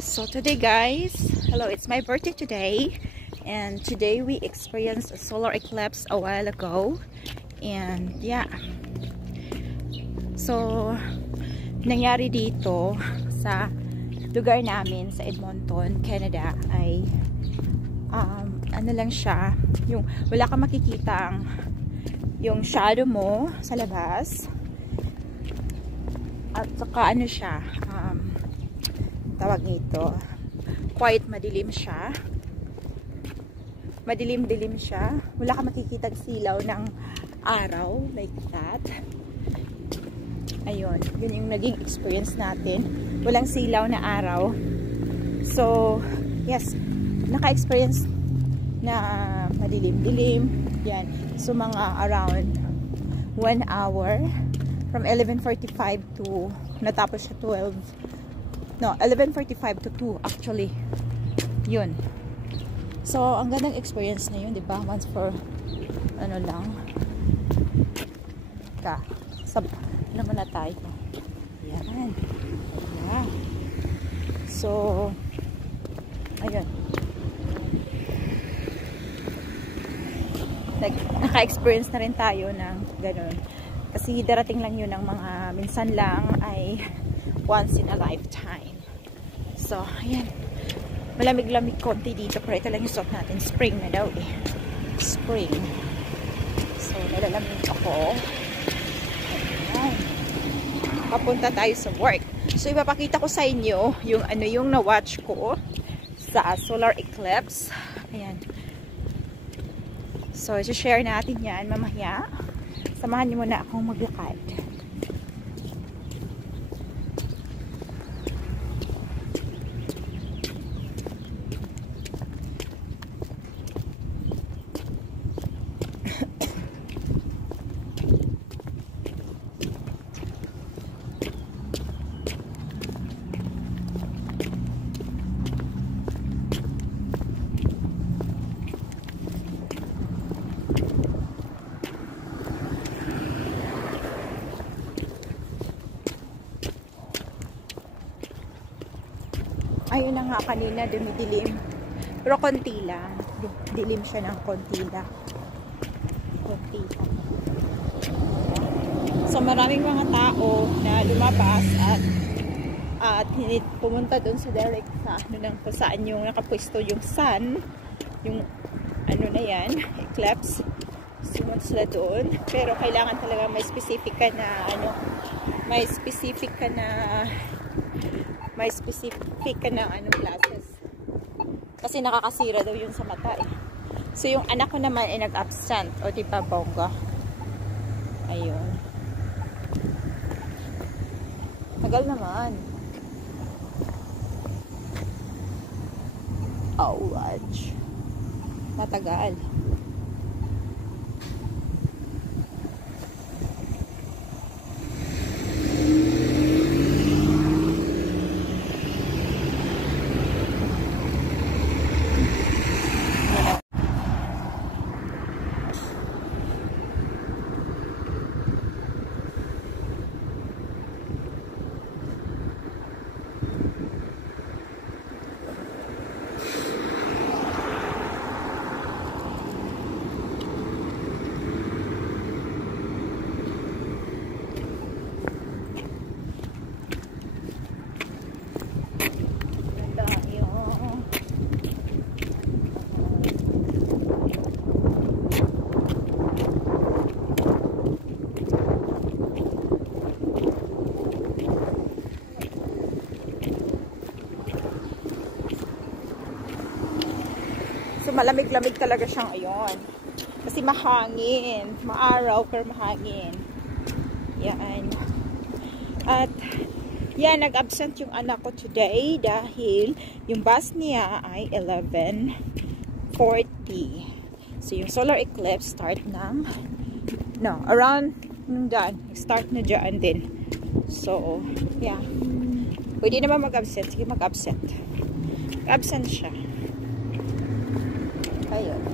So today guys, hello, it's my birthday today, and today we experienced a solar eclipse a while ago. And yeah, so nangyari dito sa lugar namin sa Edmonton, Canada ay ano lang siya, yung wala kang makikita yung shadow mo sa labas, at saka ano siya, tawag nito, quiet, madilim siya, madilim-dilim siya, wala kang makikita silaw ng araw like that. Ayun, yun yung naging experience natin, walang silaw na araw. So yes, naka-experience na madilim-dilim yan. So mga around 1 hour from 11:45 to natapos siya 11:45 to 2 actually. Yun. So ang gandang experience na yun, 'di ba? Once for ano lang. Naman na tayo. Yan. Yeah. So ayun. Naka-experience na rin tayo ng ganun. Kasi darating lang yun ng mga minsan lang, ay once in a lifetime. So, ayan. Malamig-lamig konti dito, pero ito lang yung suot natin. Spring na daw eh. Spring. So, nalalamig ako. Ayan. Papunta tayo sa work. So, ipapakita ko sa inyo yung ano yung na-watch ko sa solar eclipse. Ayan. So, i-share natin yan mamaya. Samahan niyo muna akong maglakad. Ayun na nga, kanina dumidilim. Pero konti lang. Dilim siya ng konti lang. Konti lang. So maraming mga tao na lumabas at pumunta doon sa direct sa ano nang kung saan yung nakapwesto yung sun. Yung ano na yan, eclipse. Sumunod sila doon. Pero kailangan talaga may specific ka na ano, may specific ka ng anong glasses. Kasi nakakasira daw yun sa mata eh. So yung anak ko naman ay nag-absent. O diba, bongga. Ayun. Tagal naman. Oh, watch. Matagal. So malamig-lamig talaga siyang ayon. Kasi mahangin, maaraw pero mahangin. Yan. At yan, nag-absent yung anak ko today dahil yung bus niya ay 11:40. So yung solar eclipse start ng around start na dyan din. So yeah, pwede naman mag-absent. Sige, mag-absent. Absent siya. Ayun.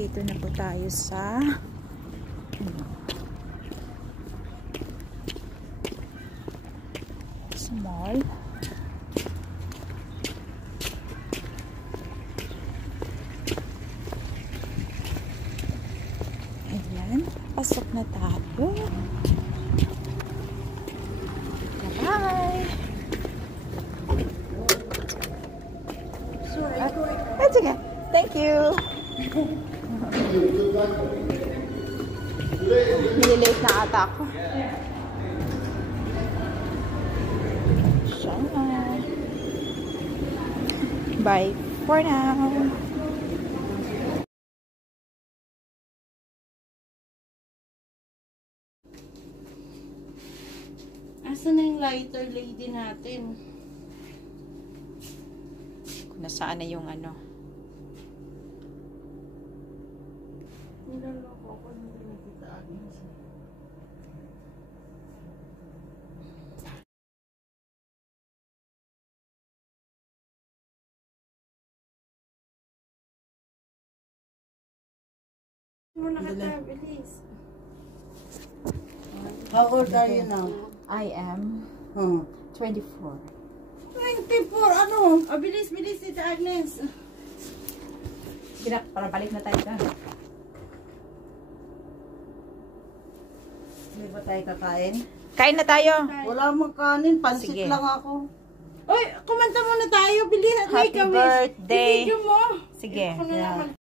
Nandito na po tayo sa mall. Ayan, pasok na tayo. Bye! Sorry. That's okay. Thank you. Nililate na ata ako. Bye for now. Asan na yung lighter lady natin? Kung nasaan na yung ano. Nilaloko ako nung pinakita agad. Muna ka tayo, bilis. How old are you now? I am 24. 24, ano? Oh, bilis, bilis, Tita Agnes. Sige na, para balik na tayo ka. Hindi ba tayo kakain? Kain na tayo. Wala mang kanin, pansit Sige. lang ako. Uy, kumanta muna tayo, bilis. Happy birthday. I-video mo. Sige. Ako na naman.